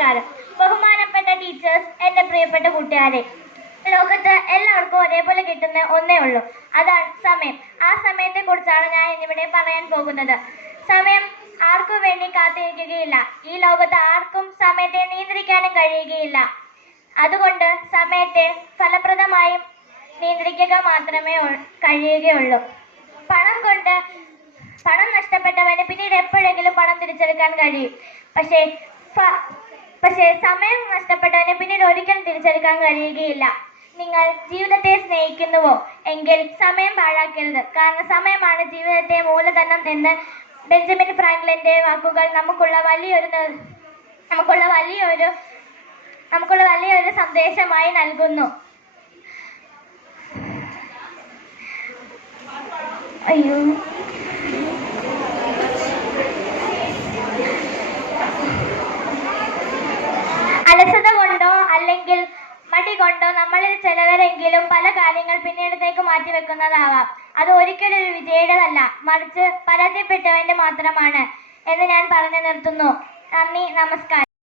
നമസ്കാരം. ബഹുമാനപ്പെട്ട ടീച്ചേഴ്സ്, എൻ്റെ പ്രിയപ്പെട്ട കൂട്ടുകാരെ, ലോകത്ത് എല്ലാവർക്കും ഒരേപോലെ കിട്ടുന്ന ഒന്നേ ഉള്ളൂ, അതാണ് സമയം. ആ സമയത്തെ കുറിച്ചാണ് ഞാൻ ഇന്നിവിടെ പറയാൻ പോകുന്നത്. സമയം ആർക്കും വേണ്ടി കാത്തിരിക്കുകയില്ല. ഈ ലോകത്ത് ആർക്കും സമയത്തെ നിയന്ത്രിക്കാനും കഴിയുകയില്ല. അതുകൊണ്ട് സമയത്തെ ഫലപ്രദമായി നിയന്ത്രിക്കുക മാത്രമേ കഴിയുകയുള്ളൂ. പണം നഷ്ടപ്പെട്ടവന് പിന്നീട് എപ്പോഴെങ്കിലും പണം തിരിച്ചെടുക്കാൻ കഴിയും. പക്ഷേ സമയം നഷ്ടപ്പെട്ടവന് പിന്നീട് ഒരിക്കലും തിരിച്ചെടുക്കാൻ കഴിയുകയില്ല. നിങ്ങൾ ജീവിതത്തെ സ്നേഹിക്കുന്നുവോ എങ്കിൽ സമയം പാഴാക്കരുത്. കാരണം സമയമാണ് ജീവിതത്തെ മൂലധനം എന്ന് ബെഞ്ചമിൻ ഫ്രാങ്ക്ലിന്റെ വാക്കുകൾ നമുക്കുള്ള വലിയൊരു സന്ദേശമായി നൽകുന്നു. അലസത കൊണ്ടോ അല്ലെങ്കിൽ മടി കൊണ്ടോ നമ്മളിൽ ചിലവരെങ്കിലും പല കാര്യങ്ങൾ പിന്നീടത്തേക്ക് മാറ്റിവെക്കുന്നതാവാം. അത് ഒരിക്കലും ഒരു വിജയിയുടേതല്ല, മറിച്ച് പരാജയപ്പെട്ടവന്റെ മാത്രമാണ് എന്ന് ഞാൻ പറഞ്ഞു നിർത്തുന്നു. നന്ദി, നമസ്കാരം.